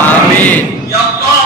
آمین یا اللہ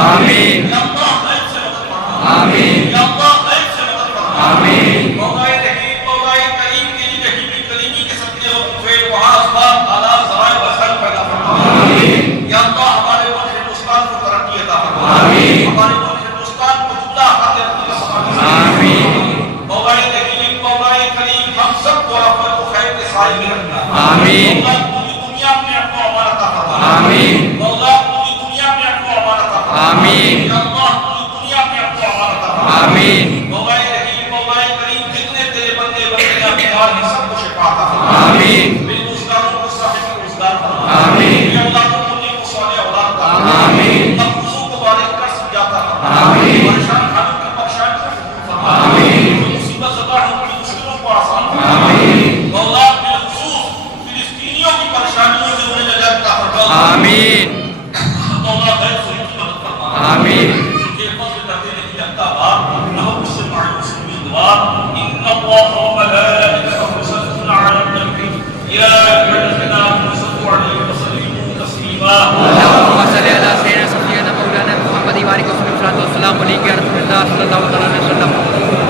آمین یا اللہ غیب سے مدد فرما آمین یا اللہ غیب سے مدد فرما آمین مولا رحیم مولا کریم کی رحیم کریمی کے صدقے اور وہاں اسباب حالات ذرائع وسائل پیدا فرما آمین یا اللہ ہمارے ملک ہندوستان کو ترقی عطا فرما آمین ہمارے ملک ہندوستان کو جملہ خاطر اپنی سمجھ آمین مولا رحیم مولا کریم ہم سب کو رحمت و خیر کے سائے میں رکھنا آمین مولا پوری دنیا میں اپنا ہمارا عطا فرما آمین مولا پوری دنیا میں اپنا ہمارا عطا فرما آمین یا اللہ پوری دنیا میں اپنا ہمارا عطا فرما آمین مولا رحیم مولا کریم جتنے تیرے بندے بندیاں بیمار ہیں سب کو شفا عطا فرما آمین بے روزگاروں کو صاحب روزگار فرما آمین بے اولادوں کو نیک و صالح اولاد عطا فرما آمین مقروضوں کو بالغ کر سمجھاتا فرما آمین پریشان حالوں کی بخشائش کا حکم فرما آمین مصیبت زدہ ہوں کی مشکلوں کو آسان فرما آمین مولا بالخصوص فلسطینیوں کی پریشانیوں سے انہیں نجات عطا فرما آمین مولا غیر سے ان کی مدد فرما آمین کہ فضل کرتے نہیں جانتا بار نہ اس سے معلوم سے امیدوار ان اللہ و ملائکتہ یصلون علی النبی یا ایھا الذین آمنوا صلوا علیہ وسلموا تسلیما اللهم صل على سيدنا مولانا محمد وعلى آله وصحبه وسلم. السلام عليكم ورحمة الله صلى الله عليه وسلم.